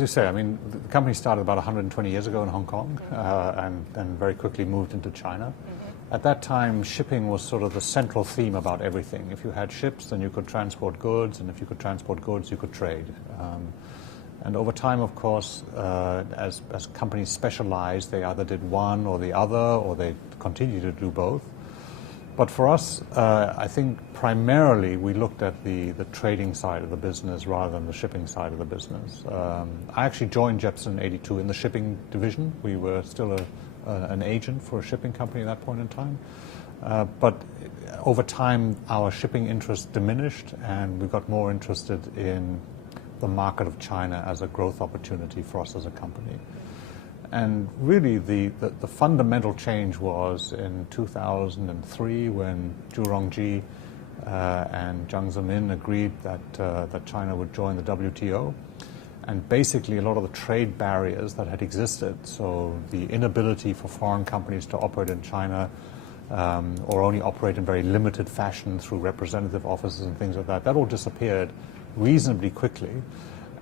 as you say, I mean, the company started about 120 years ago in Hong Kong, and then very quickly moved into China. At that time, shipping was sort of the central theme about everything. If you had ships, then you could transport goods, and if you could transport goods, you could trade. And over time, of course, as companies specialized, they either did one or the other, or they continue to do both. But for us, I think primarily we looked at the trading side of the business rather than the shipping side of the business. I actually joined Jebsen in '82 in the shipping division. We were still an agent for a shipping company at that point in time. But over time, our shipping interest diminished, and we got more interested in the market of China as a growth opportunity for us as a company. And really, the fundamental change was in 2003 when Zhu Rongji and Jiang Zemin agreed that China would join the WTO. And basically, a lot of the trade barriers that had existed, so the inability for foreign companies to operate in China or only operate in very limited fashion through representative offices and things like that, that all disappeared reasonably quickly.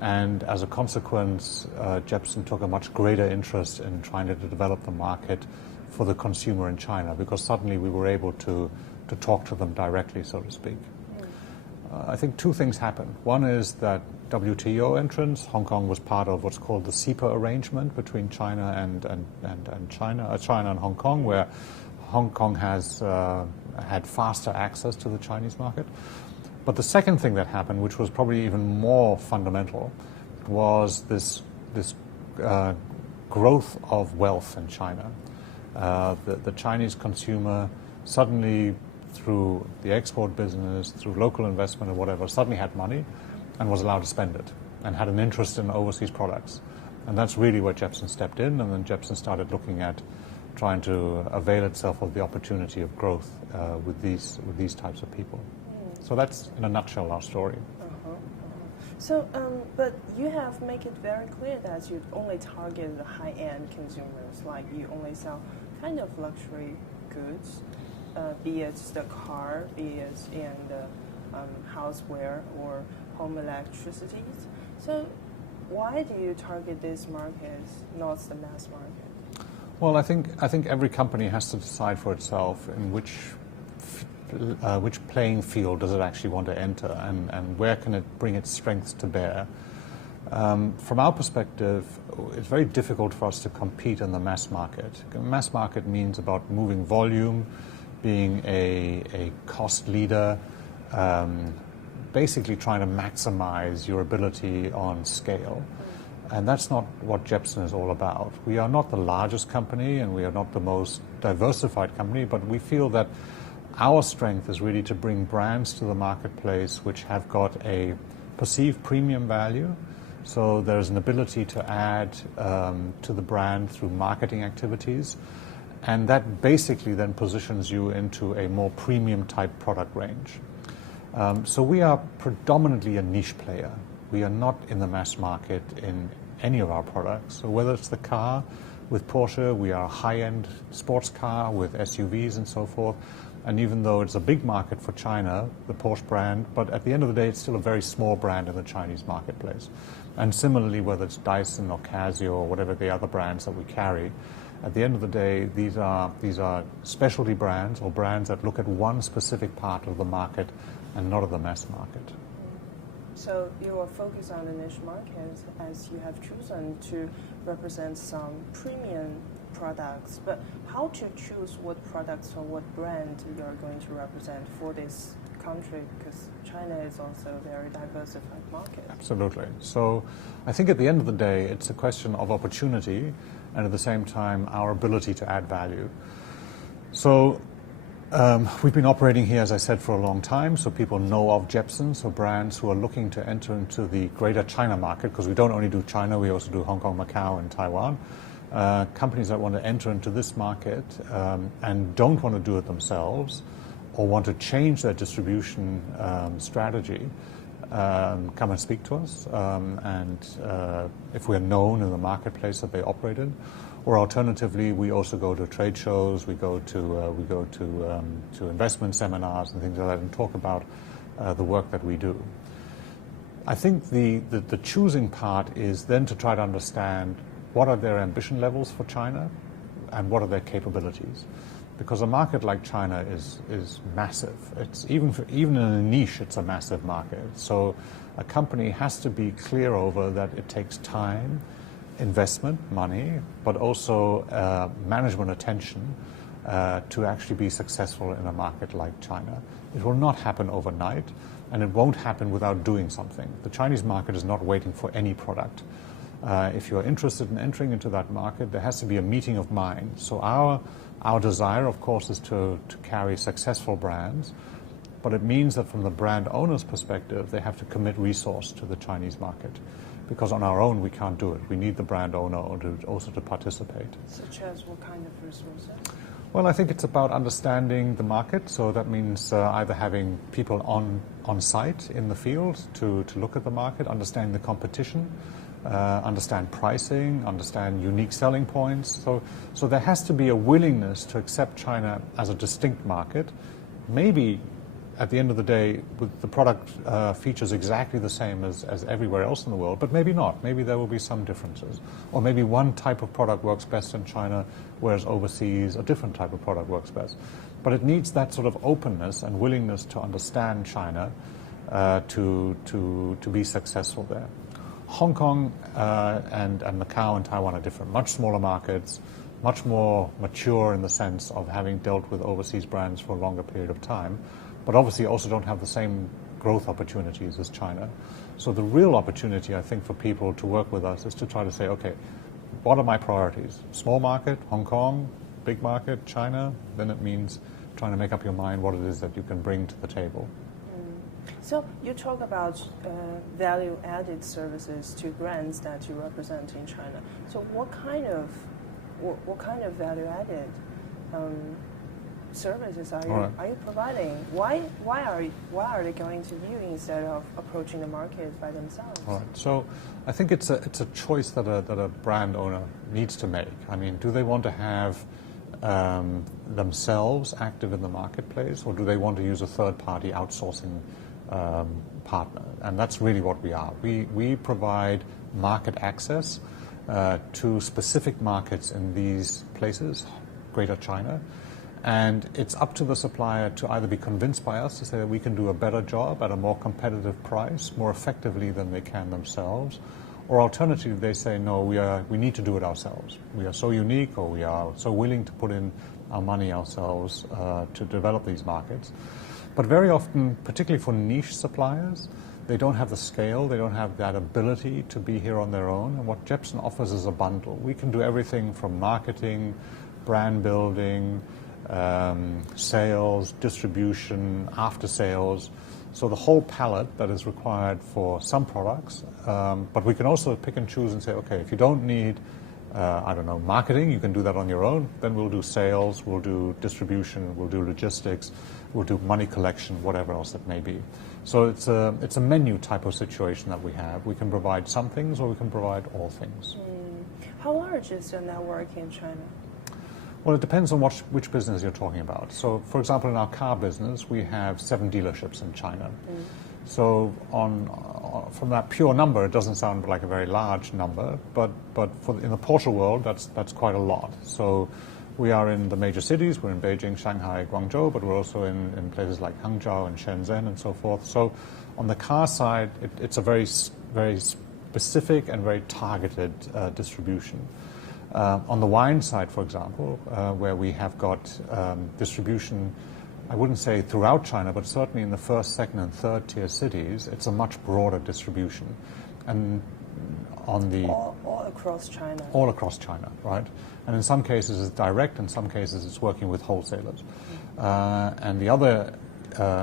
And as a consequence, Jebsen took a much greater interest in trying to develop the market for the consumer in China, because suddenly we were able to talk to them directly, so to speak. I think two things happened. One is that WTO entrance, Hong Kong was part of what's called the CEPA arrangement between China and China and Hong Kong, where Hong Kong has had faster access to the Chinese market. But the second thing that happened, which was probably even more fundamental, was this growth of wealth in China. The Chinese consumer suddenly, through the export business, through local investment or whatever, suddenly had money and was allowed to spend it and had an interest in overseas products. And that's really where Jebsen stepped in, and then Jebsen started looking at trying to avail itself of the opportunity of growth with these types of people. So that's, in a nutshell, our story. So, but you have made it very clear that you only target the high-end consumers, like you only sell kind of luxury goods, be it the car, be it in the houseware or home electricities. So why do you target these markets, not the mass market? Well, I think every company has to decide for itself in which playing field does it actually want to enter, and where can it bring its strengths to bear. From our perspective, it's very difficult for us to compete in the mass market. Mass market means about moving volume, being a cost leader, basically trying to maximize your ability on scale. And that's not what Jebsen is all about. We are not the largest company, and we are not the most diversified company, but we feel that our strength is really to bring brands to the marketplace which have got a perceived premium value. So there's an ability to add to the brand through marketing activities. And that basically then positions you into a more premium type product range. So we are predominantly a niche player. We are not in the mass market in any of our products. So whether it's the car with Porsche, we are a high-end sports car with SUVs and so forth. And even though it's a big market for China, the Porsche brand, but at the end of the day, it's still a very small brand in the Chinese marketplace. And similarly, whether it's Dyson or Casio or whatever the other brands that we carry, at the end of the day, these are specialty brands or brands that look at one specific part of the market and not of the mass market. So you are focused on the niche market as you have chosen to represent some premium products, but how to choose what products or what brand you are going to represent for this country, because China is also a very diversified market. Absolutely. So I think at the end of the day, it's a question of opportunity and at the same time our ability to add value. So we've been operating here, as I said, for a long time, so people know of Jebsen, so brands who are looking to enter into the greater China market, because we don't only do China, we also do Hong Kong, Macau, and Taiwan. Companies that want to enter into this market and don't want to do it themselves or want to change their distribution strategy come and speak to us. And if we're known in the marketplace that they operate in, or alternatively, we also go to trade shows, we go to investment seminars and things like that, and talk about the work that we do. I think the choosing part is then to try to understand what are their ambition levels for China and what are their capabilities. Because a market like China is massive. It's even in a niche, it's a massive market. So a company has to be clear over that it takes time, investment, money, but also management attention to actually be successful in a market like China. It will not happen overnight, and it won't happen without doing something. The Chinese market is not waiting for any product. If you're interested in entering into that market, there has to be a meeting of minds. So our desire, of course, is to carry successful brands, but it means that from the brand owner's perspective, they have to commit resource to the Chinese market, because on our own we can't do it. We need the brand owner also to participate. Such as what kind of resources? Well, I think it's about understanding the market. So that means either having people on site in the field to look at the market, understanding the competition, understand pricing, understand unique selling points. So there has to be a willingness to accept China as a distinct market. Maybe at the end of the day, with the product features exactly the same as everywhere else in the world, but maybe not. Maybe there will be some differences. Or maybe one type of product works best in China, whereas overseas a different type of product works best. But it needs that sort of openness and willingness to understand China to be successful there. Hong Kong and Macau and Taiwan are different, much smaller markets, much more mature in the sense of having dealt with overseas brands for a longer period of time, but obviously also don't have the same growth opportunities as China. So the real opportunity, I think, for people to work with us is to try to say, okay, what are my priorities? Small market, Hong Kong, big market, China. Then it means trying to make up your mind what it is that you can bring to the table. So you talk about value-added services to brands that you represent in China. So what kind of value-added services are you providing? Why are they going to you instead of approaching the market by themselves? All right. So I think it's a choice that a brand owner needs to make. I mean, do they want to have themselves active in the marketplace, or do they want to use a third-party outsourcing partner? And that's really what we are. We provide market access to specific markets in these places, Greater China, and it's up to the supplier to either be convinced by us to say that we can do a better job at a more competitive price, more effectively than they can themselves, or alternatively they say, no, we need to do it ourselves. We are so unique, or we are so willing to put in our money ourselves to develop these markets. But very often, particularly for niche suppliers, they don't have the scale, they don't have that ability to be here on their own. And what Jebsen offers is a bundle. We can do everything from marketing, brand building, sales, distribution, after sales. So the whole palette that is required for some products. But we can also pick and choose and say, okay, if you don't need, marketing, you can do that on your own. Then we'll do sales, we'll do distribution, we'll do logistics, we'll do money collection, whatever else it may be. So it's a menu type of situation that we have. We can provide some things, or we can provide all things. How large is your network in China? Well, it depends on which business you're talking about. So, for example, in our car business, we have 7 dealerships in China. So from that pure number, it doesn't sound like a very large number, but in the Porsche world, that's quite a lot. So we are in the major cities. We're in Beijing, Shanghai, Guangzhou, but we're also in places like Hangzhou and Shenzhen and so forth. So on the car side, it's a very, very specific and very targeted distribution. On the wine side, for example, where we have got distribution, I wouldn't say throughout China, but certainly in the first, second, and third tier cities, it's a much broader distribution. And on the all across China. All across China, right? And in some cases it's direct, in some cases it's working with wholesalers. And the other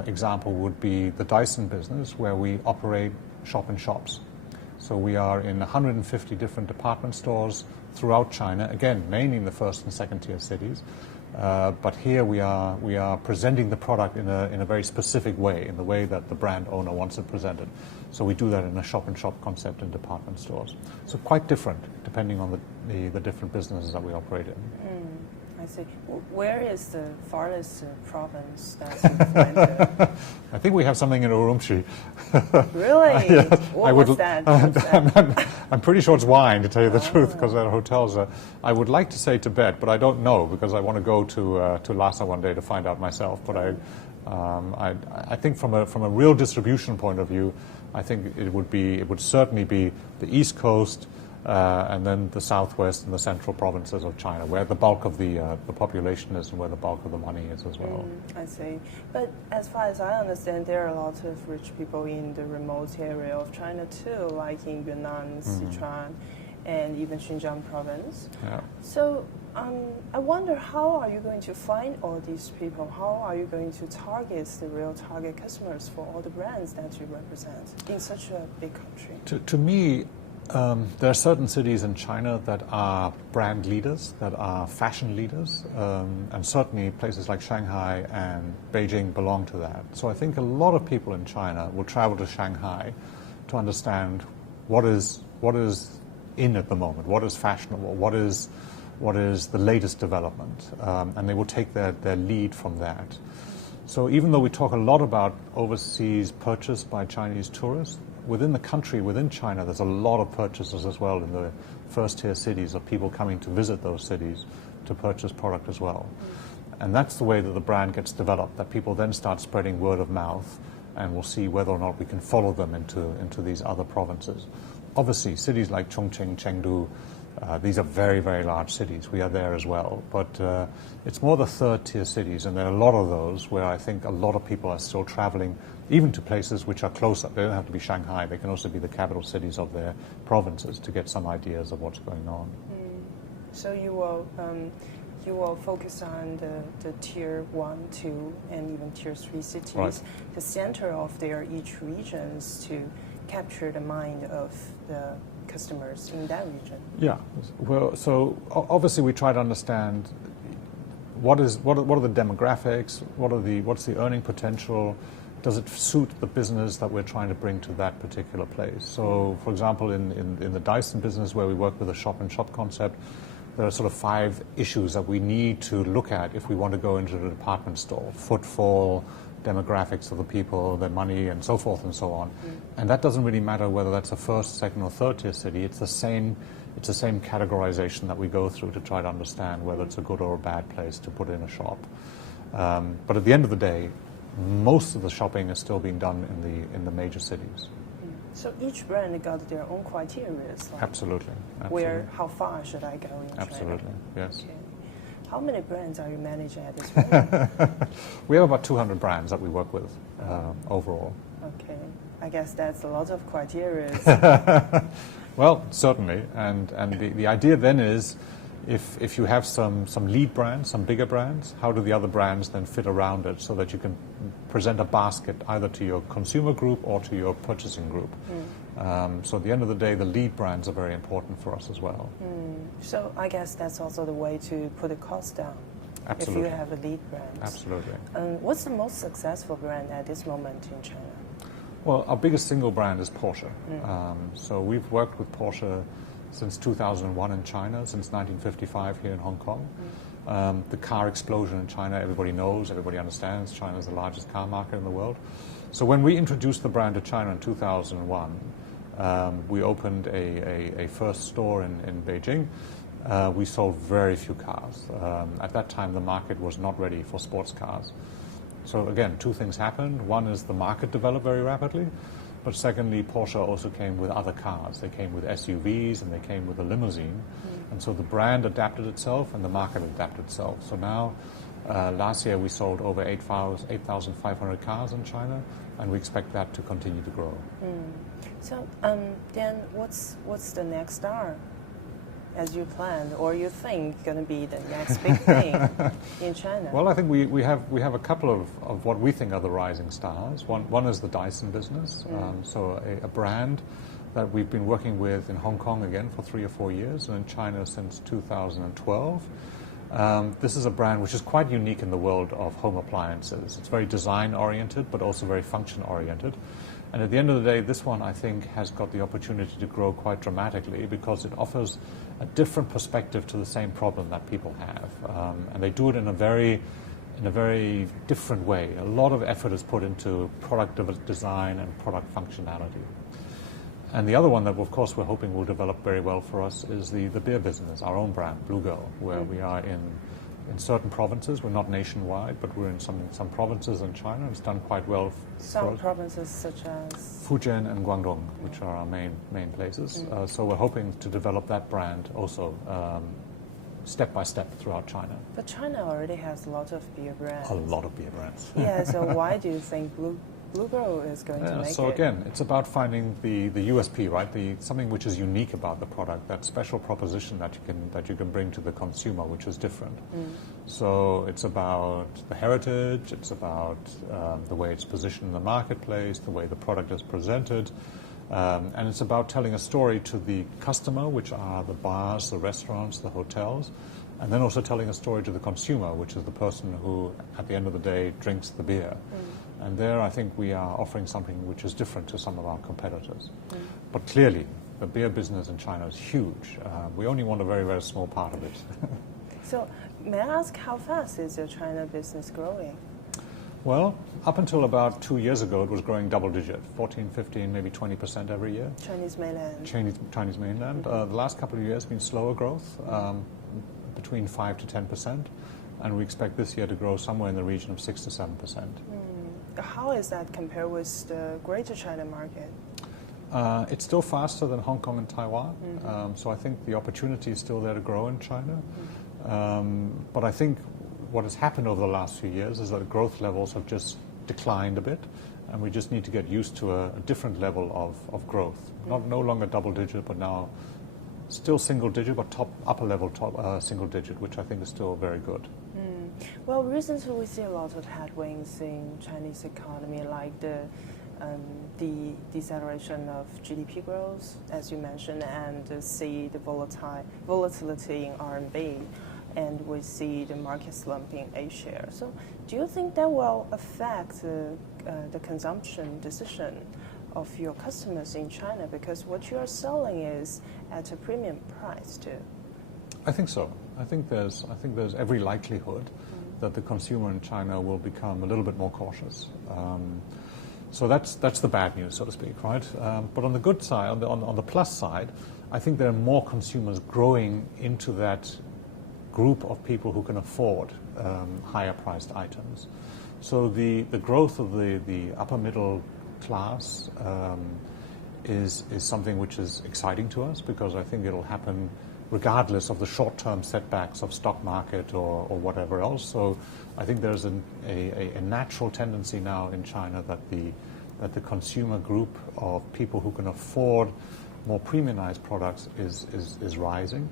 example would be the Dyson business, where we operate shop-in-shops. So we are in 150 different department stores throughout China, again, mainly in the first and second tier cities. But here we are presenting the product in a very specific way, in the way that the brand owner wants it presented. So we do that in a shop-in-shop concept in department stores. So quite different, depending on the different businesses that we operate in. I I see. Where is the farthest province that you plan to? I think we have something in Urumqi. Really? Yes, What's that? I'm pretty sure it's wine, to tell you the truth, because there are hotels. I would like to say Tibet, but I don't know, because I want to go to Lhasa one day to find out myself. But I think from a real distribution point of view, I think it would certainly be the East Coast, and then the southwest and the central provinces of China, where the bulk of the population is and where the bulk of the money is as well. I see. But as far as I understand, there are a lot of rich people in the remote area of China too, like in Yunnan, Sichuan, and even Xinjiang province. Yeah. So I wonder, how are you going to find all these people? How are you going to target the real target customers for all the brands that you represent in such a big country? To me, there are certain cities in China that are brand leaders, that are fashion leaders, and certainly places like Shanghai and Beijing belong to that. So I think a lot of people in China will travel to Shanghai to understand what is in at the moment, what is fashionable, what is the latest development, and they will take their lead from that. So even though we talk a lot about overseas purchase by Chinese tourists, within the country, within China, there's a lot of purchases as well in the first-tier cities of people coming to visit those cities to purchase product as well. And that's the way that the brand gets developed, that people then start spreading word of mouth, and we'll see whether or not we can follow them into these other provinces. Obviously, cities like Chongqing, Chengdu, these are very, very large cities. We are there as well. But it's more the third-tier cities, and there are a lot of those where I think a lot of people are still traveling, even to places which are closer. They don't have to be Shanghai. They can also be the capital cities of their provinces to get some ideas of what's going on. So you will focus on the tier 1, 2, and even tier 3 cities, right, the center of their each regions, to capture the mind of the customers in that region. Yeah. Well, so obviously we try to understand what are the demographics, what's the earning potential, does it suit the business that we're trying to bring to that particular place. So, for example, in the Dyson business, where we work with a shop-in-shop concept, there are sort of 5 issues that we need to look at if we want to go into the department store: footfall, demographics of the people, their money, and so forth and so on. And that doesn't really matter whether that's a first, second, or third-tier city. It's the same categorization that we go through to try to understand whether it's a good or a bad place to put in a shop. But at the end of the day, most of the shopping is still being done in the major cities. So each brand got their own criteria. Like Absolutely. How far should I go in Absolutely, China? yes. Okay. How many brands are you managing at this moment? We have about 200 brands that we work with overall. Okay. I guess that's a lot of criteria. Well, certainly. And the idea then is, if you have some lead brands, some bigger brands, how do the other brands then fit around it so that you can present a basket either to your consumer group or to your purchasing group? So at the end of the day, the lead brands are very important for us as well. So I guess that's also the way to put the cost down. Absolutely. If you have a lead brand. Absolutely. What's the most successful brand at this moment in China? Well, our biggest single brand is Porsche. So we've worked with Porsche since 2001 in China, since 1955 here in Hong Kong. The car explosion in China, everybody knows, everybody understands. China is the largest car market in the world. So when we introduced the brand to China in 2001, we opened a first store in Beijing. We sold very few cars. At that time, the market was not ready for sports cars. So again, 2 things happened. One is the market developed very rapidly, but secondly, Porsche also came with other cars. They came with SUVs and they came with a limousine. And so the brand adapted itself and the market adapted itself. So now, last year we sold over 8,500 cars in China, and we expect that to continue to grow. So then what's the next star as you planned, or you think going to be the next big thing in China? Well, I think we have a couple of what we think are the rising stars. One is the Dyson business, so a brand that we've been working with in Hong Kong again for 3 or 4 years, and in China since 2012. This is a brand which is quite unique in the world of home appliances. It's very design-oriented, but also very function-oriented. And at the end of the day, this one, I think, has got the opportunity to grow quite dramatically because it offers a different perspective to the same problem that people have. And they do it in a very different way. A lot of effort is put into product design and product functionality. And the other one that, of course, we're hoping will develop very well for us is the beer business, our own brand, Blue Girl, where we are in certain provinces. We're not nationwide, but we're in some provinces in China, and it's done quite well. Some provinces such as Fujian and Guangdong, which are our main places. So we're hoping to develop that brand also step by step throughout China. But China already has a lot of beer brands. A lot of beer brands. Yeah, so why do you think Blue Girl is going to make it? So again, it's about finding the USP, right? Something which is unique about the product, that special proposition that you can bring to the consumer, which is different. So it's about the heritage, it's about the way it's positioned in the marketplace, the way the product is presented, and it's about telling a story to the customer, which are the bars, the restaurants, the hotels, and then also telling a story to the consumer, which is the person who, at the end of the day, drinks the beer. And there, I think we are offering something which is different to some of our competitors. But clearly, the beer business in China is huge. We only want a very, very small part of it. So, may I ask, how fast is your China business growing? Well, up until about 2 years ago, it was growing double-digit, 14, 15, maybe 20% every year. Chinese mainland. Chinese mainland. The last couple of years have been slower growth, between 5 to 10%, and we expect this year to grow somewhere in the region of 6 to 7%. How is that compared with the Greater China market? It's still faster than Hong Kong and Taiwan, so I think the opportunity is still there to grow in China. But I think what has happened over the last few years is that the growth levels have just declined a bit, and we just need to get used to a different level of growth. No longer double-digit, but now still single-digit, but upper level single-digit, which I think is still very good. Well, recently we see a lot of headwinds in Chinese economy, like the deceleration of GDP growth, as you mentioned, and see the volatility in RMB, and we see the market slump in A-share. So do you think that will affect the consumption decision of your customers in China? Because what you are selling is at a premium price too. I think so. I think there's every likelihood that the consumer in China will become a little bit more cautious. So that's the bad news, so to speak, right? But on the good side, on the plus side, I think there are more consumers growing into that group of people who can afford higher priced items. So the growth of the upper middle class is something which is exciting to us, because I think it'll happen regardless of the short-term setbacks of stock market or whatever else. So I think there's a natural tendency now in China that the consumer group of people who can afford more premiumized products is rising.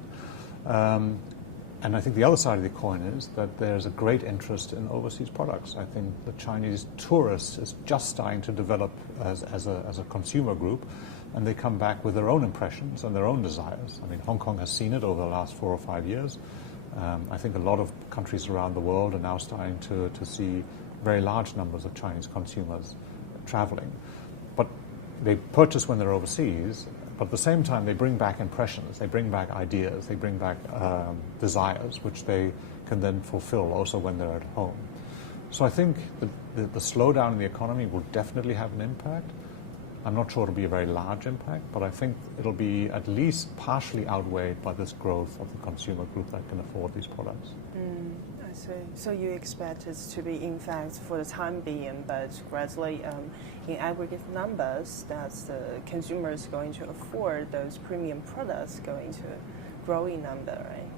And I think the other side of the coin is that there's a great interest in overseas products. I think the Chinese tourist is just starting to develop as a consumer group, and they come back with their own impressions and their own desires. I mean, Hong Kong has seen it over the last 4 or 5 years. I think a lot of countries around the world are now starting to see very large numbers of Chinese consumers traveling. But they purchase when they're overseas, but at the same time they bring back impressions, they bring back ideas, they bring back desires, which they can then fulfill also when they're at home. So I think the slowdown in the economy will definitely have an impact. I'm not sure it'll be a very large impact, but I think it'll be at least partially outweighed by this growth of the consumer group that can afford these products. I see. So you expect it to be, in fact, for the time being, but gradually, in aggregate numbers, that the consumer is going to afford those premium products going to grow in number, right?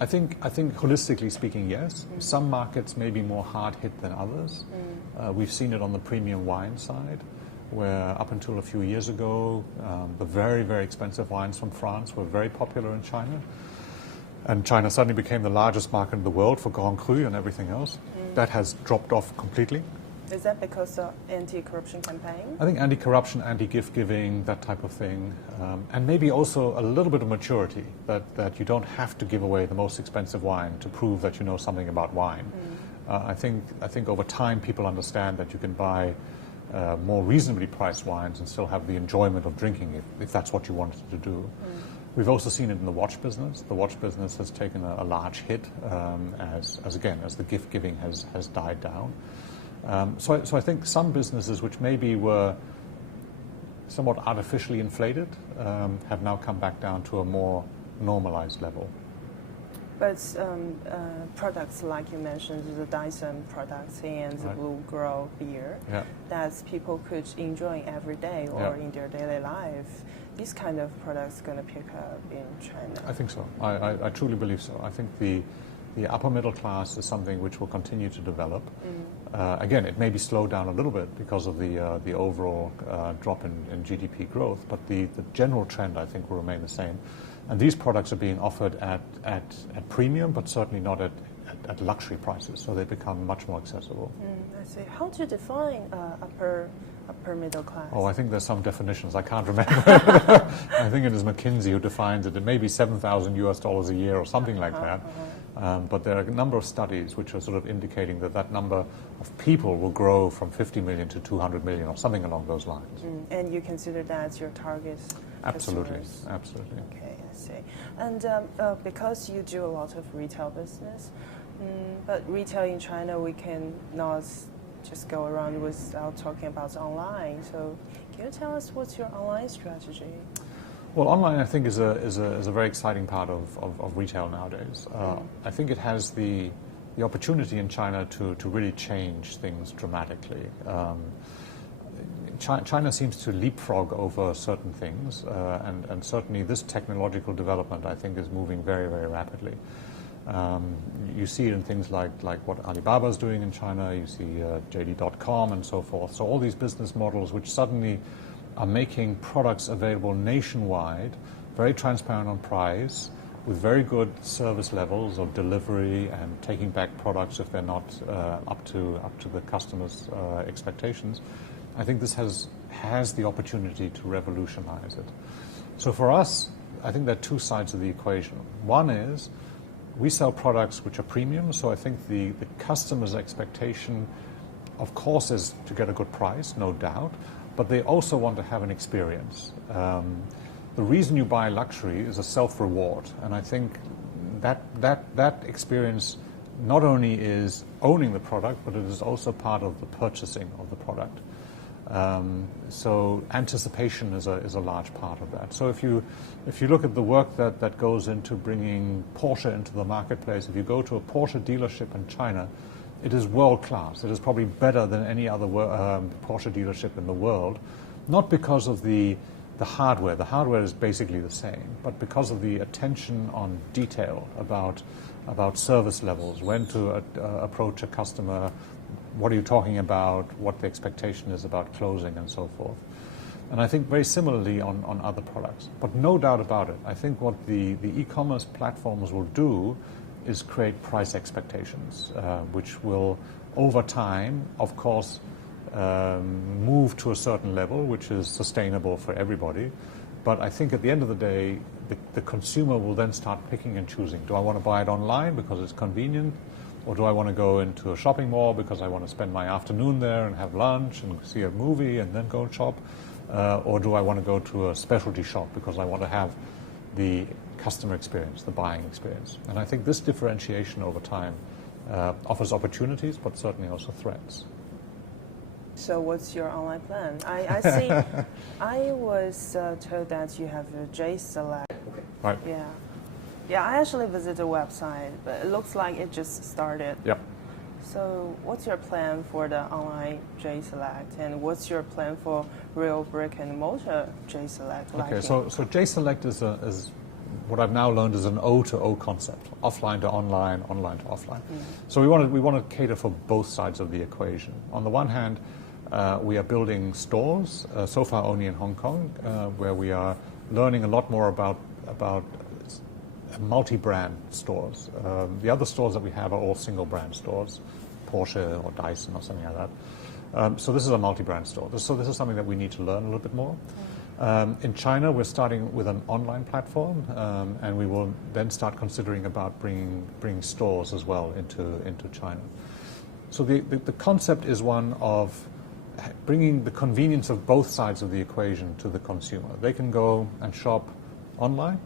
I think holistically speaking, yes. Some markets may be more hard hit than others. We've seen it on the premium wine side, where up until a few years ago, the very, very expensive wines from France were very popular in China. And China suddenly became the largest market in the world for Grand Cru and everything else. That has dropped off completely. Is that because of anti-corruption campaign? I think anti-corruption, anti-gift giving, that type of thing. And maybe also a little bit of maturity, that you don't have to give away the most expensive wine to prove that you know something about wine. I think over time people understand that you can buy more reasonably priced wines and still have the enjoyment of drinking it, if that's what you wanted to do. We've also seen it in the watch business. The watch business has taken a large hit as the gift giving has died down. So I think some businesses which maybe were somewhat artificially inflated have now come back down to a more normalized level. But products like you mentioned, the Dyson products and the Blue Girl beer, that people could enjoy every day or in their daily life. These kind of products going to pick up in China. I think so. I truly believe so. I think the upper middle class is something which will continue to develop. Again, it may be slowed down a little bit because of the overall drop in GDP growth, but the general trend, I think, will remain the same. And these products are being offered at premium, but certainly not at luxury prices, so they become much more accessible. I see. How to define upper middle class? Oh, I think there's some definitions. I can't remember. I think it is McKinsey who defines it. It may be $7,000 a year or something like that. But there are a number of studies which are sort of indicating that number of people will grow from 50 million to 200 million or something along those lines. And you consider that as your target? Absolutely, customers? absolutely. Okay, I see. And because you do a lot of retail business, but retail in China, we can not just go around without talking about online. So can you tell us what's your online strategy? Well, online, I think, is a very exciting part of retail nowadays. I think it has the opportunity in China to really change things dramatically. China seems to leapfrog over certain things, and certainly this technological development, I think, is moving very, very rapidly. You see it in things like what Alibaba is doing in China. You see JD.com and so forth. So all these business models which suddenly are making products available nationwide, very transparent on price, with very good service levels of delivery and taking back products if they're not up to the customer's expectations. I think this has the opportunity to revolutionize it. So for us, I think there are two sides of the equation. One is we sell products which are premium, so I think the customer's expectation, of course, is to get a good price, no doubt, but they also want to have an experience. The reason you buy luxury is a self-reward, and I think that experience not only is owning the product, but it is also part of the purchasing of the product. So anticipation is a large part of that. So if you look at the work that goes into bringing Porsche into the marketplace, if you go to a Porsche dealership in China, it is world class. It is probably better than any other Porsche dealership in the world, not because of the hardware. The hardware is basically the same, but because of the attention on detail about service levels, when to approach a customer, what are you talking about, what the expectation is about closing, and so forth. And I think very similarly on other products. But no doubt about it, I think what the e-commerce platforms will do is create price expectations, which will, over time, of course, move to a certain level, which is sustainable for everybody. But I think at the end of the day, the consumer will then start picking and choosing. Do I want to buy it online because it's convenient? Or do I want to go into a shopping mall because I want to spend my afternoon there and have lunch and see a movie and then go and shop? Or do I want to go to a specialty shop because I want to have the customer experience, the buying experience? And I think this differentiation over time offers opportunities, but certainly also threats. So what's your online plan? I see. I was told that you have a J Select. Okay. Right. Yeah. Yeah, I actually visited the website, but it looks like it just started. Yep. So what's your plan for the online J Select, and what's your plan for real brick and mortar J Select? Okay, so J Select is what I've now learned is an O2O concept, offline to online, online to offline. So we want to cater for both sides of the equation. On the one hand, we are building stores, so far only in Hong Kong, where we are learning a lot more about multi-brand stores. The other stores that we have are all single-brand stores, Porsche or Dyson or something like that. So this is a multi-brand store. So this is something that we need to learn a little bit more. In China, we're starting with an online platform, and we will then start considering about bringing stores as well into China. So the concept is one of bringing the convenience of both sides of the equation to the consumer. They can go and shop online.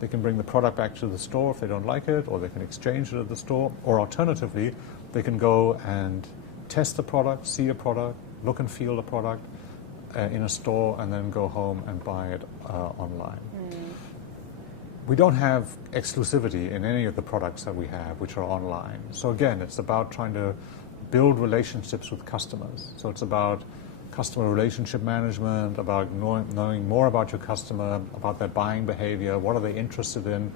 They can bring the product back to the store if they don't like it, or they can exchange it at the store, or alternatively, they can go and test the product, see a product, look and feel the product in a store, and then go home and buy it online. We don't have exclusivity in any of the products that we have which are online. So again, it's about trying to build relationships with customers. So it's about customer relationship management, about knowing more about your customer, about their buying behavior, what are they interested in,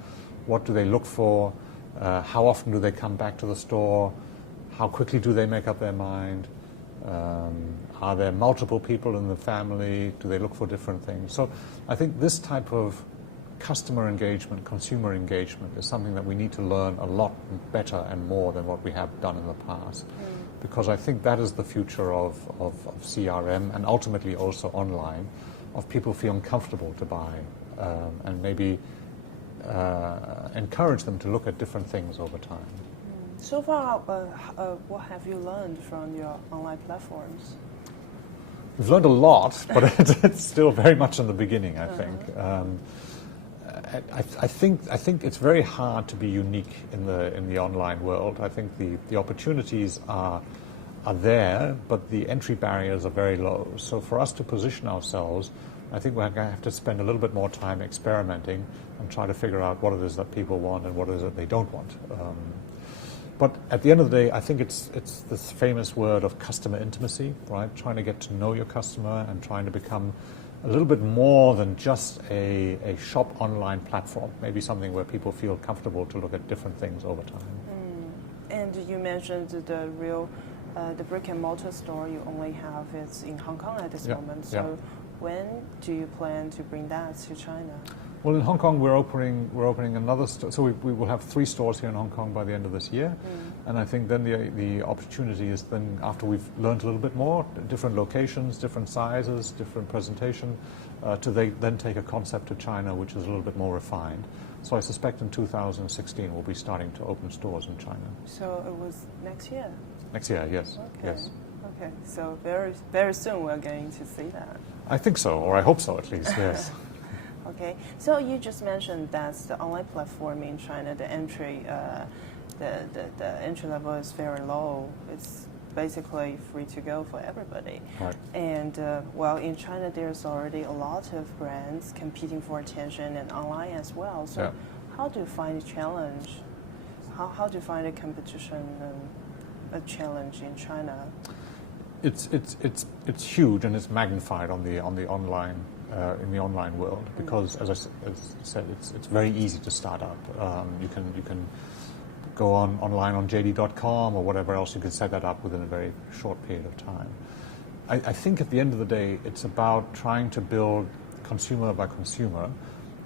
what do they look for, how often do they come back to the store, how quickly do they make up their mind, are there multiple people in the family, do they look for different things. So I think this type of customer engagement, consumer engagement is something that we need to learn a lot better and more than what we have done in the past. Because I think that is the future of CRM and ultimately also online, of people feeling comfortable to buy and maybe encourage them to look at different things over time. So far, what have you learned from your online platforms? We've learned a lot, but it's still very much in the beginning, I think. I think it's very hard to be unique in the online world. I think the opportunities are there, but the entry barriers are very low. So for us to position ourselves, I think we're going to have to spend a little bit more time experimenting and try to figure out what it is that people want and what it is that they don't want. But at the end of the day, I think it's this famous word of customer intimacy, right? Trying to get to know your customer and trying to become a little bit more than just a shop online platform, maybe something where people feel comfortable to look at different things over time. And you mentioned the brick and mortar store you only have it's in Hong Kong at this moment. So when do you plan to bring that to China? Well, in Hong Kong, we're opening another store. So we will have 3 stores here in Hong Kong by the end of this year. And I think then the opportunity is then, after we've learned a little bit more, different locations, different sizes, different presentation, to then take a concept to China, which is a little bit more refined. So I suspect in 2016 we'll be starting to open stores in China. So it was next year? Next year, yes. Okay. Yes. Okay, so very, very soon we're going to see that. I think so, or I hope so at least, yes. Okay, so you just mentioned that the online platform in China, the entry level is very low. It's basically free to go for everybody. Right. And well, in China, there's already a lot of brands competing for attention and online as well. So how do you find a challenge? How do you find a competition a challenge in China? It's huge, and it's magnified on the online in the online world, because as I said, it's very easy to start up. You can go online on JD.com or whatever else. You can set that up within a very short period of time. I think at the end of the day, it's about trying to build consumer by consumer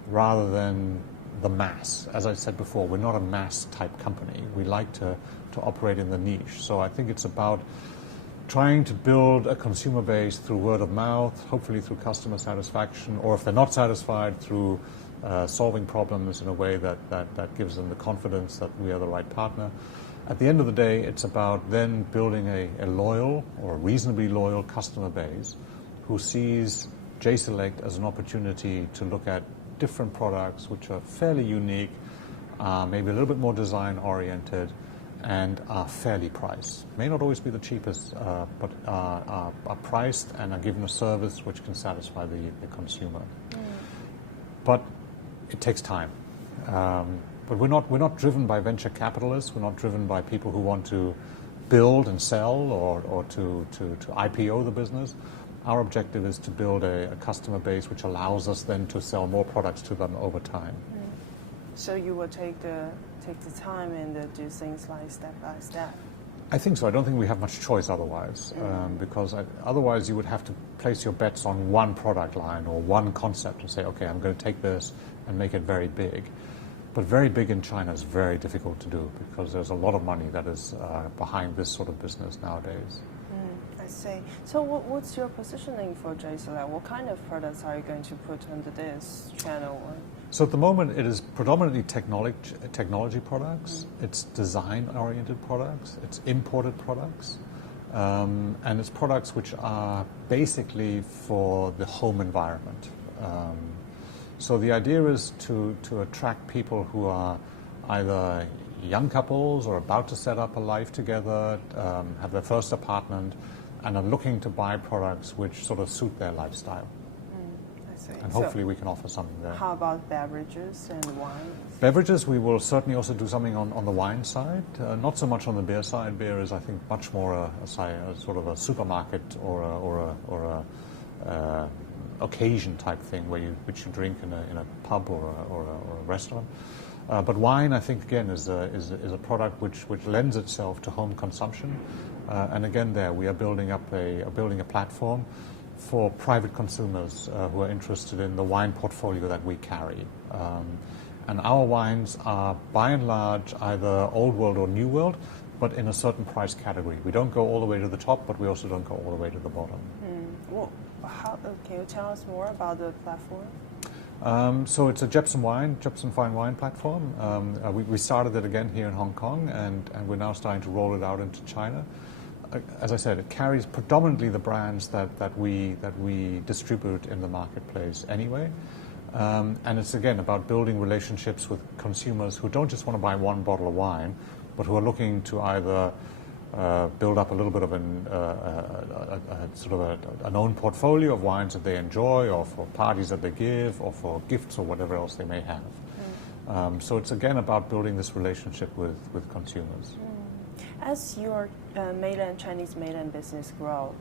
rather than the mass. As I said before, we're not a mass type company. We like to operate in the niche. So I think it's about trying to build a consumer base through word of mouth, hopefully through customer satisfaction, or if they're not satisfied, through solving problems in a way that gives them the confidence that we are the right partner. At the end of the day, it's about then building a loyal or a reasonably loyal customer base who sees J-Select as an opportunity to look at different products which are fairly unique, maybe a little bit more design-oriented, and are fairly priced. May not always be the cheapest, but are priced and are given a service which can satisfy the consumer. But it takes time. But we're not driven by venture capitalists. We're not driven by people who want to build and sell or to IPO the business. Our objective is to build a customer base which allows us then to sell more products to them over time. So you will take the time and do things like step by step? I think so. I don't think we have much choice otherwise, because otherwise you would have to place your bets on one product line or one concept and say, okay, I'm going to take this and make it very big. But very big in China is very difficult to do because there's a lot of money that is behind this sort of business nowadays. I see. So what's your positioning for J-Select? What kind of products are you going to put under this channel? So at the moment, it is predominantly technology products. It's design-oriented products. It's imported products. and it's products which are basically for the home environment. So the idea is to attract people who are either young couples or about to set up a life together, have their first apartment, and are looking to buy products which sort of suit their lifestyle. I see. And hopefully we can offer something there. How about beverages and wines? Beverages, we will certainly also do something on the wine side. Not so much on the beer side. Beer is, I think, much more a sort of a supermarket or a occasion type thing which you drink in a pub or a restaurant. But wine, I think, again, is a product which lends itself to home consumption. And again, there we are building a platform for private consumers who are interested in the wine portfolio that we carry. And our wines are, by and large, either old world or new world, but in a certain price category. We don't go all the way to the top, but we also don't go all the way to the bottom. Well, can you tell us more about the platform? So it's a Jebsen fine wine platform. We started it again here in Hong Kong, and we're now starting to roll it out into China. As I said, it carries predominantly the brands that we distribute in the marketplace anyway. And it's again about building relationships with consumers who don't just want to buy one bottle of wine, but who are looking to either build up a little bit of an own portfolio of wines that they enjoy, or for parties that they give, or for gifts or whatever else they may have. So it's again about building this relationship with consumers. As your Chinese mainland business grow,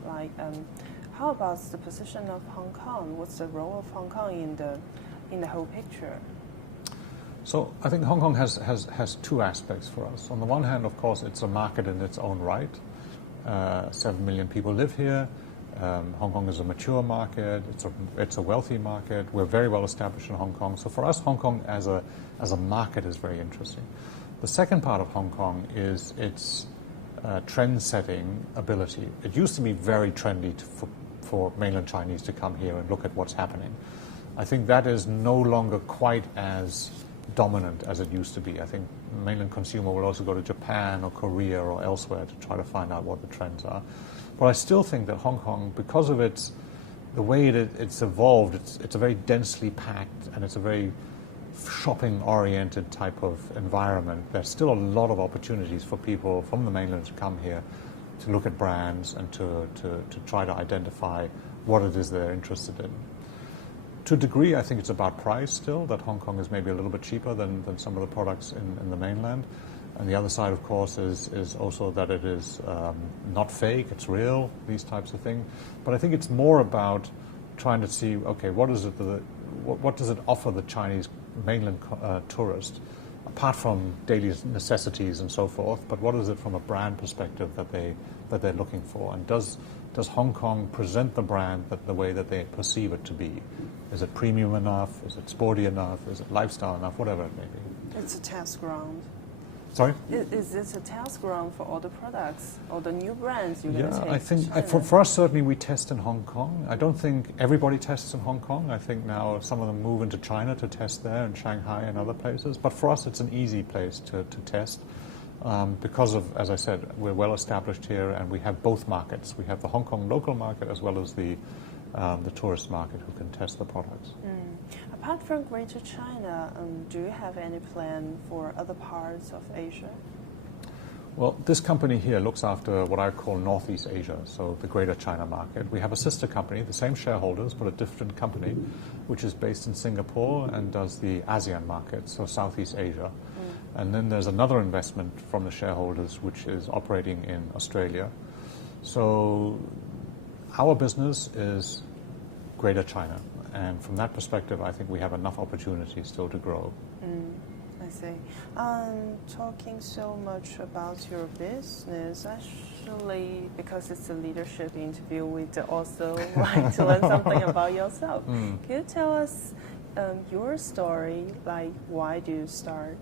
how about the position of Hong Kong? What's the role of Hong Kong in the whole picture? So I think Hong Kong has two aspects for us. On the one hand, of course, it's a market in its own right. 7 million people live here. Hong Kong is a mature market. It's a wealthy market. We're very well established in Hong Kong. So for us, Hong Kong as a market is very interesting. The second part of Hong Kong is its trend-setting ability. It used to be very trendy for mainland Chinese to come here and look at what's happening. I think that is no longer quite as dominant as it used to be. I think mainland consumer will also go to Japan or Korea or elsewhere to try to find out what the trends are. But I still think that Hong Kong, because of the way it's evolved, it's a very densely packed and it's a very shopping-oriented type of environment. There's still a lot of opportunities for people from the mainland to come here to look at brands and to try to identify what it is they're interested in. To a degree, I think it's about price still, that Hong Kong is maybe a little bit cheaper than some of the products in the mainland. And the other side, of course, is also that it is not fake, it's real, these types of things. But I think it's more about trying to see, okay, what does it offer the Chinese mainland tourist, apart from daily necessities and so forth, but what is it from a brand perspective that they're looking for? And does Hong Kong present the brand the way that they perceive it to be? Is it premium enough? Is it sporty enough? Is it lifestyle enough? Whatever it may be. It's a test ground. Sorry? Is this a test ground for all the products or the new brands you're going to take? I think for us, certainly we test in Hong Kong. I don't think everybody tests in Hong Kong. I think now some of them move into China to test there, and Shanghai and other places. But for us, it's an easy place to test because of, as I said, we're well established here and we have both markets. We have the Hong Kong local market as well as the tourist market who can test the products. Apart from Greater China, do you have any plan for other parts of Asia? Well, this company here looks after what I call Northeast Asia, so the Greater China market. We have a sister company, the same shareholders, but a different company, which is based in Singapore and does the ASEAN market, so Southeast Asia. And then there's another investment from the shareholders, which is operating in Australia. So our business is Greater China. And from that perspective, I think we have enough opportunities still to grow. I see. Talking so much about your business, actually, because it's a leadership interview, we'd also like to learn something about yourself. Can you tell us your story? Like, why do you start?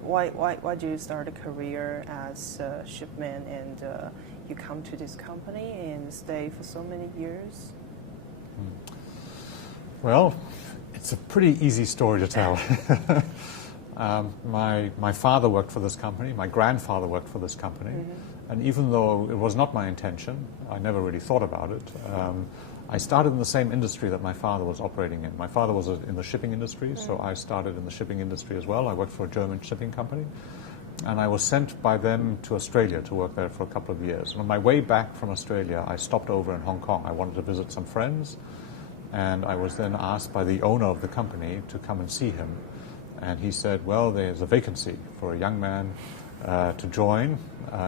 Why do you start a career as a shipman and you come to this company and stay for so many years? Well, it's a pretty easy story to tell. My father worked for this company. My grandfather worked for this company. And even though it was not my intention, I never really thought about it, I started in the same industry that my father was operating in. My father was in the shipping industry, so I started in the shipping industry as well. I worked for a German shipping company, and I was sent by them to Australia to work there for a couple of years. And on my way back from Australia, I stopped over in Hong Kong. I wanted to visit some friends, and I was then asked by the owner of the company to come and see him. And he said, well, there's a vacancy for a young man to join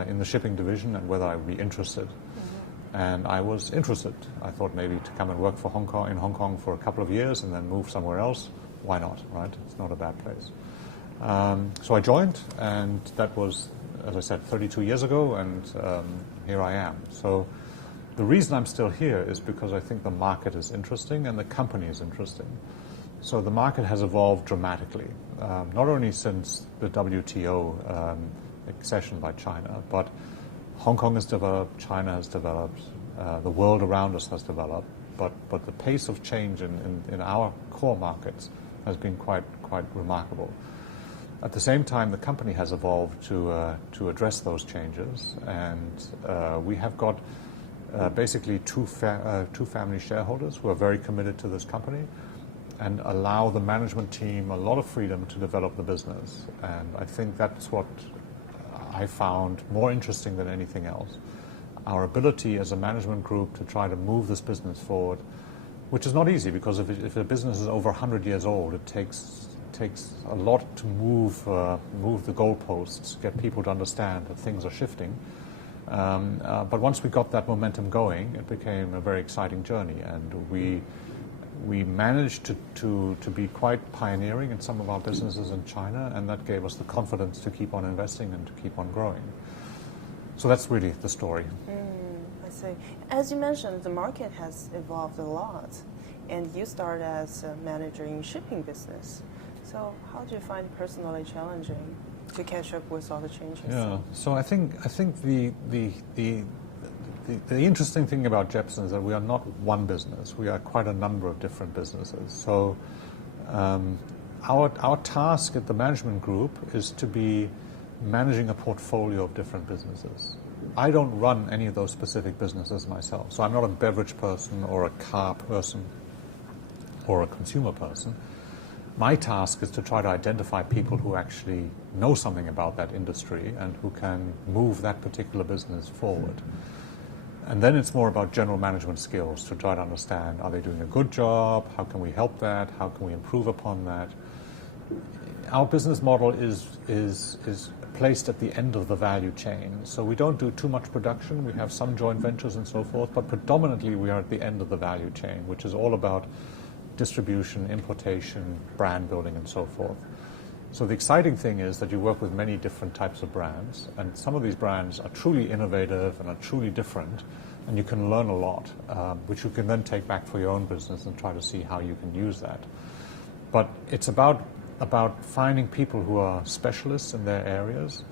in the shipping division, and whether I would be interested. And I was interested. I thought maybe to come and work for Hong Kong for a couple of years and then move somewhere else. Why not, right? It's not a bad place. So I joined, and that was, as I said, 32 years ago, and here I am. So the reason I'm still here is because I think the market is interesting and the company is interesting. So the market has evolved dramatically, not only since the WTO accession by China, but Hong Kong has developed, China has developed, the world around us has developed, but the pace of change in our core markets has been quite remarkable. At the same time, the company has evolved to address those changes, and we have got basically two family shareholders who are very committed to this company and allow the management team a lot of freedom to develop the business. And I think that's what I found more interesting than anything else. Our ability as a management group to try to move this business forward, which is not easy, because if a business is over 100 years old, it takes a lot to move the goalposts, get people to understand that things are shifting. But once we got that momentum going, it became a very exciting journey, and we managed to be quite pioneering in some of our businesses in China, and that gave us the confidence to keep on investing and to keep on growing. So that's really the story. I see. As you mentioned, the market has evolved a lot, and you started as a manager in shipping business. So how do you find it personally challenging to catch up with all the changes? Yeah. So I think the interesting thing about Jebsen is that we are not one business. We are quite a number of different businesses. So our task at the management group is to be managing a portfolio of different businesses. I don't run any of those specific businesses myself. So I'm not a beverage person or a car person or a consumer person. My task is to try to identify people who actually know something about that industry and who can move that particular business forward. And then it's more about general management skills to try to understand, are they doing a good job? How can we help that? How can we improve upon that? Our business model is placed at the end of the value chain. So we don't do too much production. We have some joint ventures and so forth, but predominantly we are at the end of the value chain, which is all about distribution, importation, brand building, and so forth. So the exciting thing is that you work with many different types of brands, and some of these brands are truly innovative and are truly different, and you can learn a lot, which you can then take back for your own business and try to see how you can use that. But it's about finding people who are specialists in their areas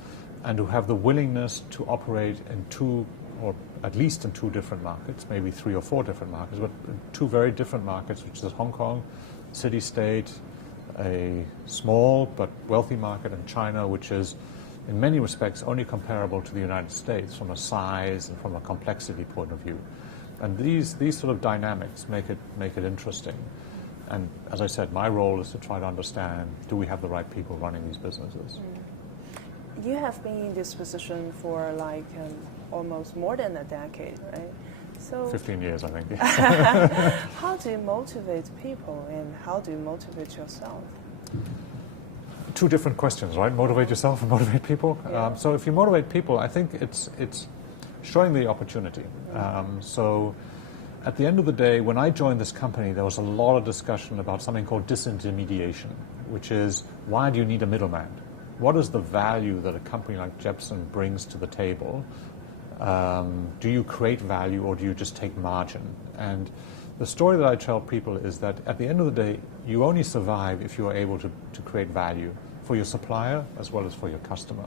and who have the willingness to operate in two, or at least in two different markets, maybe 3 or 4 different markets, but two very different markets, which is Hong Kong, city-state, a small but wealthy market, in China, which is in many respects only comparable to the United States from a size and from a complexity point of view. And these sort of dynamics make it interesting. And as I said, my role is to try to understand, do we have the right people running these businesses? You have been in this position for almost more than a decade, right? So 15 years, I think. How do you motivate people, and how do you motivate yourself? Two different questions, right? Motivate yourself and motivate people. Yeah. So if you motivate people, I think it's showing the opportunity. So at the end of the day, when I joined this company, there was a lot of discussion about something called disintermediation, which is, why do you need a middleman? What is the value that a company like Jebsen brings to the table? Do you create value, or do you just take margin? And the story that I tell people is that at the end of the day, you only survive if you are able to create value for your supplier as well as for your customer.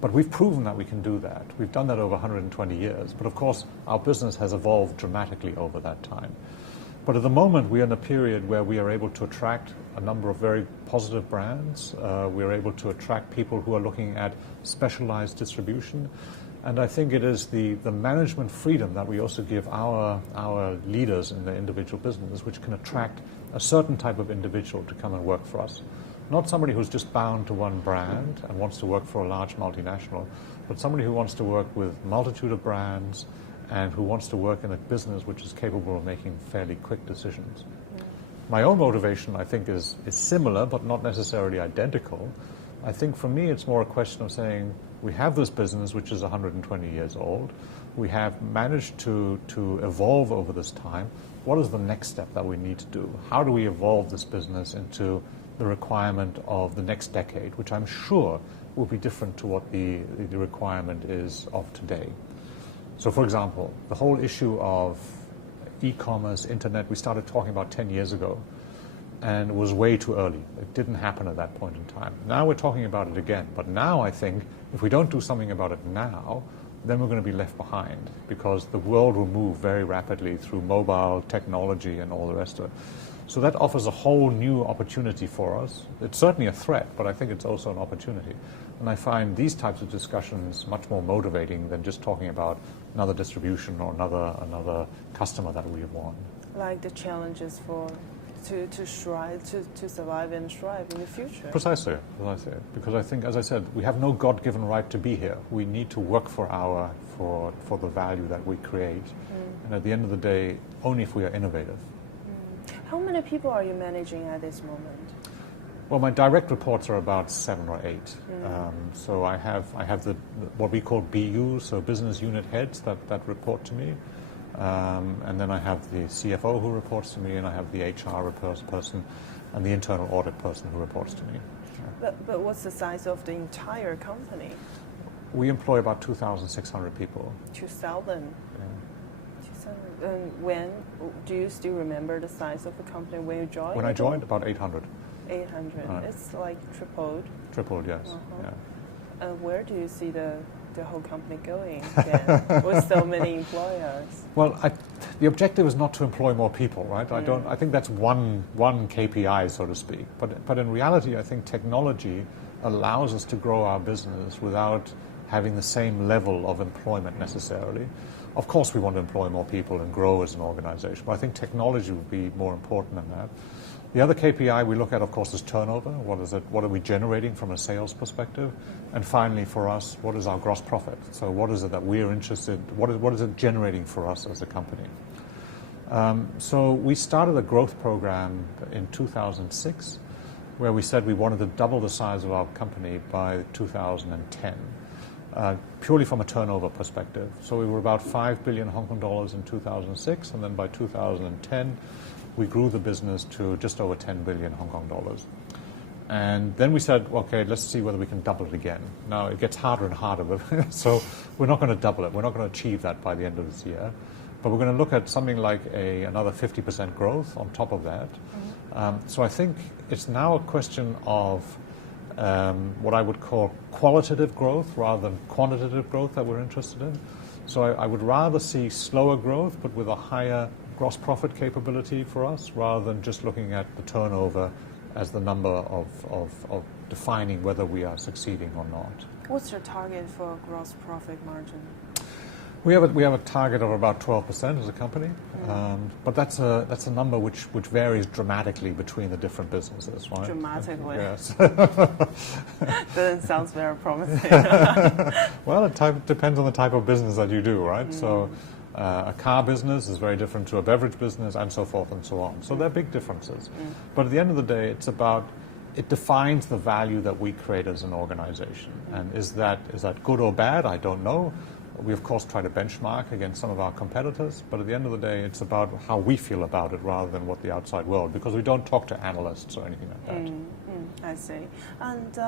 But we've proven that we can do that. We've done that over 120 years. But of course, our business has evolved dramatically over that time. But at the moment, we are in a period where we are able to attract a number of very positive brands. We are able to attract people who are looking at specialized distribution. And I think it is the management freedom that we also give our leaders in their individual businesses, which can attract a certain type of individual to come and work for us. Not somebody who's just bound to one brand and wants to work for a large multinational, but somebody who wants to work with a multitude of brands and who wants to work in a business which is capable of making fairly quick decisions. My own motivation, I think, is similar, but not necessarily identical. I think for me it's more a question of saying, we have this business which is 120 years old. We have managed to evolve over this time. What is the next step that we need to do? How do we evolve this business into the requirement of the next decade, which I'm sure will be different to what the requirement is of today? So, for example, the whole issue of e-commerce, internet, we started talking about 10 years ago, and it was way too early. It didn't happen at that point in time. Now we're talking about it again, but now I think if we don't do something about it now, then we're going to be left behind, because the world will move very rapidly through mobile technology and all the rest of it. So that offers a whole new opportunity for us. It's certainly a threat, but I think it's also an opportunity. And I find these types of discussions much more motivating than just talking about another distribution or another customer that we have won. Like the challenges to survive and thrive in the future. Precisely. Because I think, as I said, we have no God-given right to be here. We need to work for the value that we create. And at the end of the day, only if we are innovative. How many people are you managing at this moment? Well, my direct reports are about 7 or 8. So I have the what we call BUs, so business unit heads that report to me. And then I have the CFO who reports to me, and I have the HR person and the internal audit person who reports to me. But what's the size of the entire company? We employ about 2,600 people. 2,000? When do you still remember the size of the company when you joined? When I joined, about 800. 800. It's like tripled. Tripled, yes. Yeah. Where do you see the whole company going then, with so many employers? Well, the objective is not to employ more people, right? I think that's one KPI, so to speak. But in reality, I think technology allows us to grow our business without having the same level of employment necessarily. Of course, we want to employ more people and grow as an organization, but I think technology would be more important than that. The other KPI we look at, of course, is turnover. What are we generating from a sales perspective? And finally, for us, what is our gross profit? So what is it that we're interested, what is it generating for us as a company? So we started a growth program in 2006, where we said we wanted to double the size of our company by 2010. Purely from a turnover perspective. So we were about 5 billion Hong Kong dollars in 2006, and then by 2010 we grew the business to just over 10 billion Hong Kong dollars. And then we said, okay, let's see whether we can double it again. Now it gets harder and harder, so we're not going to double it. We're not going to achieve that by the end of this year. But we're going to look at something like another 50% growth on top of that. So I think it's now a question of what I would call qualitative growth rather than quantitative growth that we're interested in. So I would rather see slower growth but with a higher gross profit capability for us, rather than just looking at the turnover as the number of defining whether we are succeeding or not. What's your target for gross profit margin? We have a target of about 12% as a company, but that's a number which varies dramatically between the different businesses, right? Dramatically. Yes. Doesn't sound very promising. Well, it depends on the type of business that you do, right? So a car business is very different to a beverage business, and so forth and so on. So there are big differences. But at the end of the day, it defines the value that we create as an organization. And is that good or bad? I don't know. We, of course, try to benchmark against some of our competitors, but at the end of the day, it's about how we feel about it rather than what the outside world, because we don't talk to analysts or anything like that. I see. And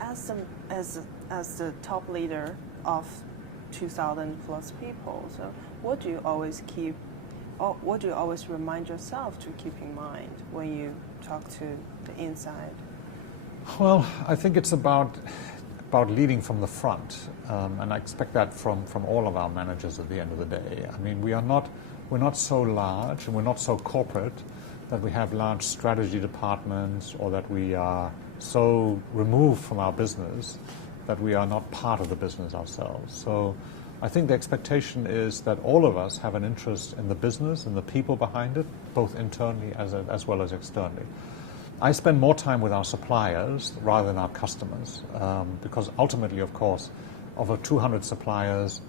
as the top leader of 2,000 plus people, so what do you always remind yourself to keep in mind when you talk to the inside? Well, I think it's about leading from the front, and I expect that from all of our managers at the end of the day. I mean, we're not so large and we're not so corporate that we have large strategy departments, or that we are so removed from our business that we are not part of the business ourselves. So I think the expectation is that all of us have an interest in the business and the people behind it, both internally as well as externally. I spend more time with our suppliers rather than our customers, because ultimately, of course, of our 200 suppliers,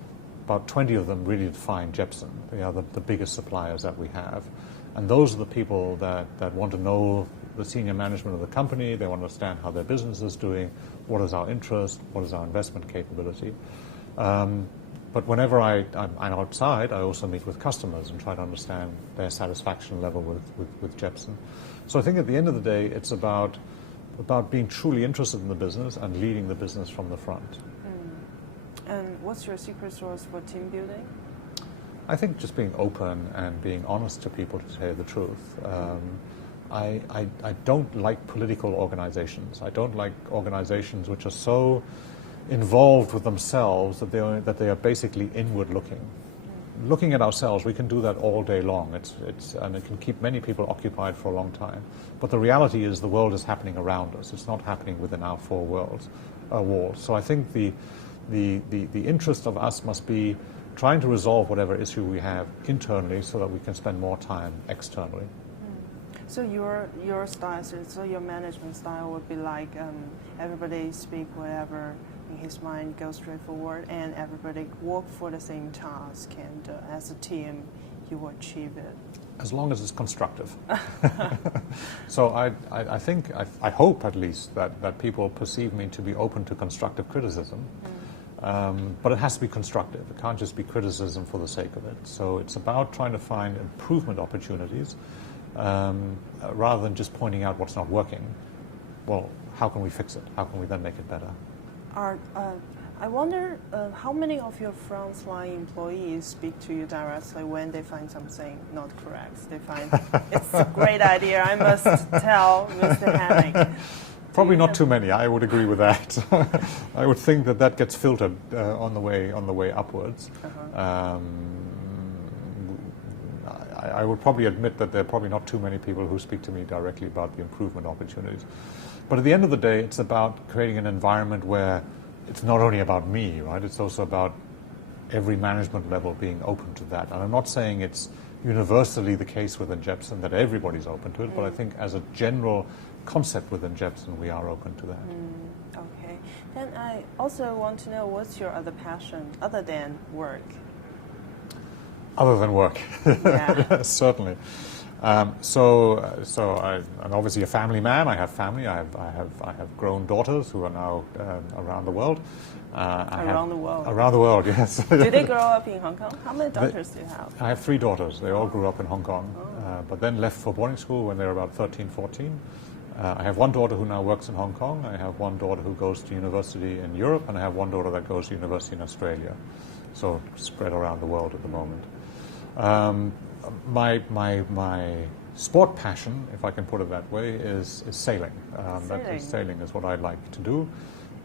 about 20 of them really define Jebsen. They are the biggest suppliers that we have. And those are the people that want to know the senior management of the company. They want to understand how their business is doing, what is our interest, what is our investment capability. But whenever I'm outside, I also meet with customers and try to understand their satisfaction level with Jebsen. So I think at the end of the day, it's about being truly interested in the business and leading the business from the front. And what's your secret sauce for team building? I think just being open and being honest to people, to tell you the truth. I don't like political organizations. I don't like organizations which are so involved with themselves that they are basically inward looking. Looking at ourselves, we can do that all day long. And it can keep many people occupied for a long time. But the reality is the world is happening around us. It's not happening within our four walls. So I think the interest of us must be trying to resolve whatever issue we have internally so that we can spend more time externally. So your style, so your management style would be like everybody speak whatever in his mind, go straight forward, and everybody work for the same task, and as a team, you will achieve it. As long as it's constructive. So I think, I hope at least, that people perceive me to be open to constructive criticism. But it has to be constructive. It can't just be criticism for the sake of it. So it's about trying to find improvement opportunities rather than just pointing out what's not working. Well, how can we fix it? How can we then make it better? I wonder how many of your frontline employees speak to you directly when they find something not correct. They find it's a great idea, I must tell Mr. Hennig. Probably not too many. I would agree with that. I would think that gets filtered on the way upwards. I would probably admit that there are probably not too many people who speak to me directly about the improvement opportunities. But at the end of the day, it's about creating an environment where it's not only about me, right? It's also about every management level being open to that. And I'm not saying it's universally the case within Jebsen that everybody's open to it, but I think as a general concept within Jebsen, we are open to that. Okay. Then I also want to know, what's your other passion other than work? Other than work, Yeah. certainly. So I'm obviously a family man. I have family. I have grown daughters who are now around the world. Around the world. Around the world, yes. Did they grow up in Hong Kong? How many daughters do you have? I have 3 daughters. They all grew up in Hong Kong, but then left for boarding school when they were about 13, 14. I have one daughter who now works in Hong Kong. I have one daughter who goes to university in Europe, and I have one daughter that goes to university in Australia. So spread around the world at the moment. My sport passion, if I can put it that way, is sailing. Sailing is what I like to do.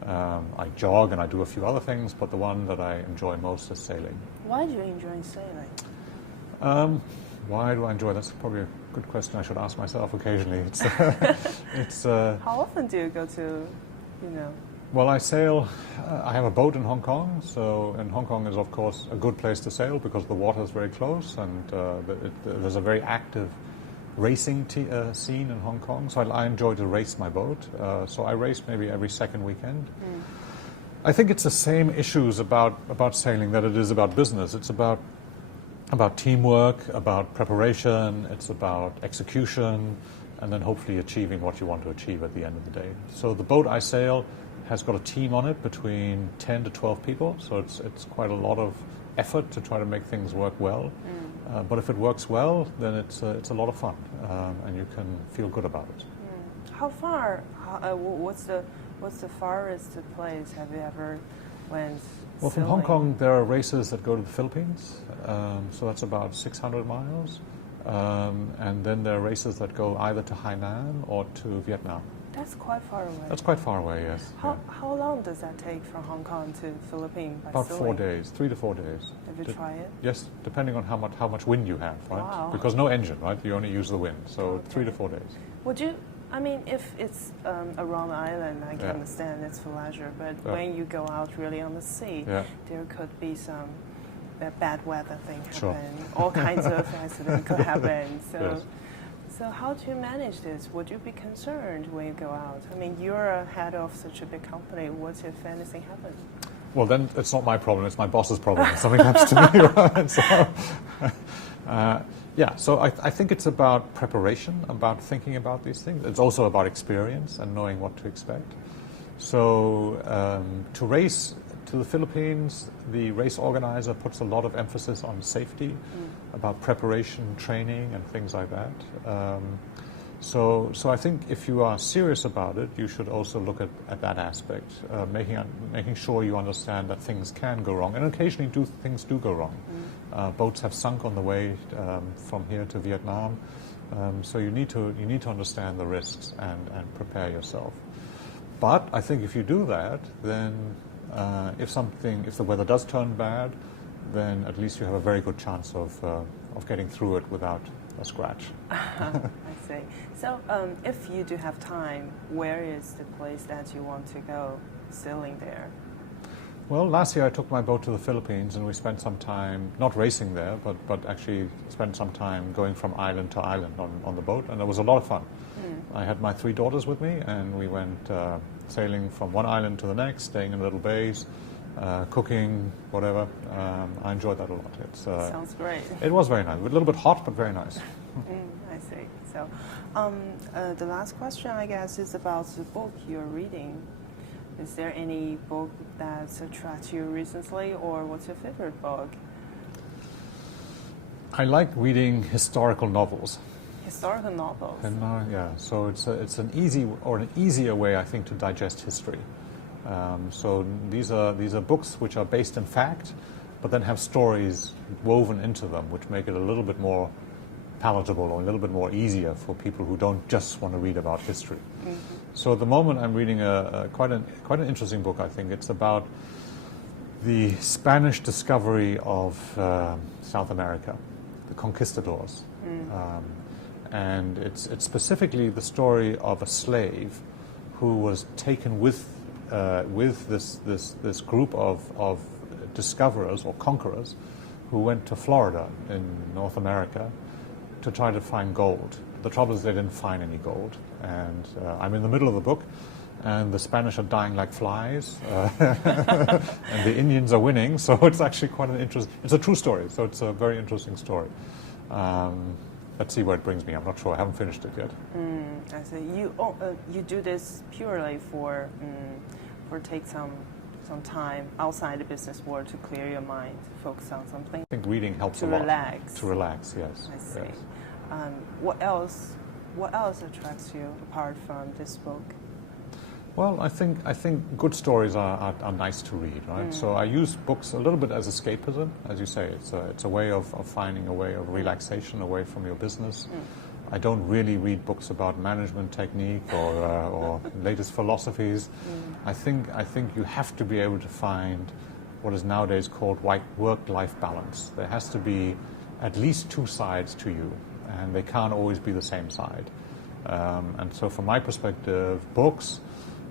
I jog and I do a few other things, but the one that I enjoy most is sailing. Why do you enjoy sailing? Why do I enjoy? That's probably a good question I should ask myself occasionally. How often do you go to, Well, I sail. I have a boat in Hong Kong, and Hong Kong is, of course, a good place to sail because the water is very close, and there's a very active racing scene in Hong Kong. So I enjoy to race my boat. So I race maybe every second weekend. I think it's the same issues about sailing that it is about business. It's about teamwork, about preparation. It's about execution, and then hopefully achieving what you want to achieve at the end of the day. So the boat I sail has got a team on it between 10 to 12 people, so it's quite a lot of effort to try to make things work well. But if it works well, then it's a lot of fun, and you can feel good about it. How far? What's the farthest place have you ever went? Well, from Hong Kong, there are races that go to the Philippines, so that's about 600 miles, and then there are races that go either to Hainan or to Vietnam. That's quite far away. That's quite far away, yes. How long does that take from Hong Kong to Philippines by About sailing? 4 days, 3 to 4 days. Have you tried it? Yes, depending on how much wind you have, right? Wow. Because no engine, right? You only use the wind, so Okay. 3 to 4 days. Would you I mean, if it's around the island, I can understand it's for leisure. But when you go out really on the sea, there could be some bad weather thing happen. All kinds of accidents could happen. So how do you manage this? Would you be concerned when you go out? I mean, you're a head of such a big company. What if anything happens? Well, then it's not my problem. It's my boss's problem if something happens to me. Right? So I think it's about preparation, about thinking about these things. It's also about experience and knowing what to expect. So to race to the Philippines, the race organizer puts a lot of emphasis on safety, about preparation, training, and things like that. So I think if you are serious about it, you should also look at that aspect, making sure you understand that things can go wrong, and occasionally things do go wrong. Boats have sunk on the way from here to Vietnam, so you need to understand the risks and prepare yourself. But I think if you do that, then if the weather does turn bad, then at least you have a very good chance of getting through it without a scratch. I see. So if you do have time, where is the place that you want to go sailing there? Well, last year I took my boat to the Philippines and we spent some time, not racing there, but actually spent some time going from island to island on the boat, and it was a lot of fun. I had my 3 daughters with me, and we went sailing from one island to the next, staying in little bays, cooking, whatever. I enjoyed that a lot. Sounds great. It was very nice. A little bit hot, but very nice. I see. So the last question, I guess, is about the book you're reading. Is there any book that's attracted you recently, or what's your favorite book? I like reading historical novels. Historical novels? So it's an easier way, I think, to digest history. So these are books which are based in fact, but then have stories woven into them, which make it a little bit more palatable or a little bit more easier for people who don't just want to read about history. So at the moment I'm reading quite an interesting book, I think. It's about the Spanish discovery of South America, the conquistadors. And it's specifically the story of a slave who was taken with this group of discoverers or conquerors who went to Florida in North America to try to find gold. The trouble is they didn't find any gold, and I'm in the middle of the book, and the Spanish are dying like flies, and the Indians are winning, so it's actually quite an interesting, it's a true story, so it's a very interesting story. Let's see where it brings me. I'm not sure. I haven't finished it yet. I see. You do this purely for take some time outside the business world to clear your mind, to focus on something. I think reading helps a lot. To relax, yes. I see. Yes. What else attracts you apart from this book? Well, I think good stories are nice to read, right? So I use books a little bit as escapism, as you say. It's a way of finding a way of relaxation away from your business. I don't really read books about management technique or latest philosophies. I think you have to be able to find what is nowadays called work-life balance. There has to be at least 2 sides to you, and they can't always be the same side. And so from my perspective, books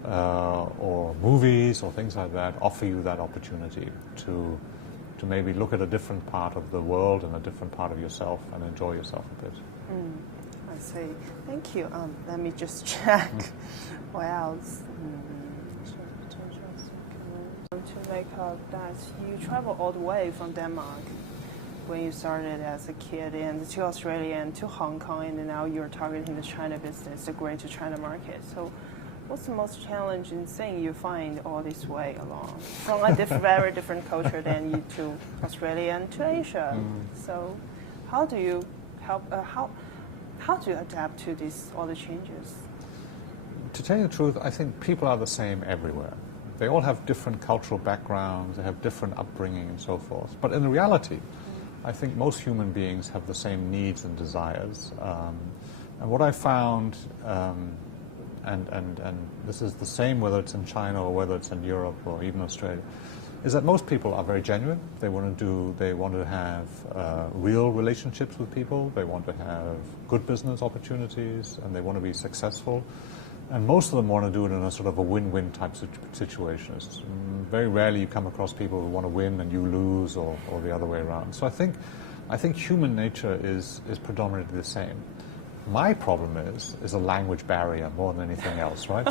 or movies or things like that offer you that opportunity to maybe look at a different part of the world and a different part of yourself and enjoy yourself a bit. I see. Thank you. Let me just check. What else? To make up that you travel all the way from Denmark when you started as a kid and to Australia and to Hong Kong, and now you're targeting the China business, the Greater China market. So what's the most challenging thing you find all this way along from a very different culture than you to Australia and to Asia? So how do you help? How do you adapt to all the changes? To tell you the truth, I think people are the same everywhere. They all have different cultural backgrounds, they have different upbringing and so forth. But in reality, I think most human beings have the same needs and desires. And what I found, and this is the same whether it's in China or whether it's in Europe or even Australia, is that most people are very genuine. They want to have real relationships with people. They want to have good business opportunities, and they want to be successful. And most of them want to do it in a sort of a win-win type situation. Very rarely you come across people who want to win and you lose, or the other way around. So I think human nature is predominantly the same. My problem is a language barrier more than anything else, right?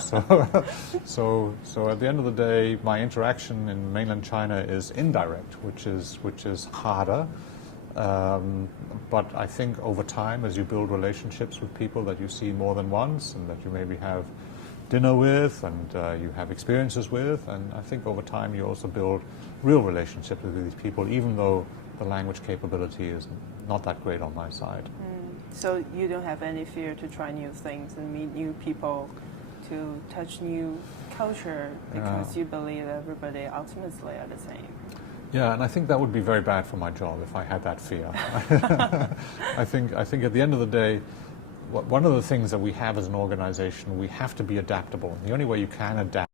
So at the end of the day, my interaction in mainland China is indirect, which is harder. But I think over time, as you build relationships with people that you see more than once and that you maybe have dinner with and you have experiences with, and I think over time you also build real relationships with these people, even though the language capability is not that great on my side. So you don't have any fear to try new things and meet new people, to touch new culture, because you believe everybody ultimately are the same. Yeah, and I think that would be very bad for my job if I had that fear. I think at the end of the day, one of the things that we have as an organization, we have to be adaptable. The only way you can adapt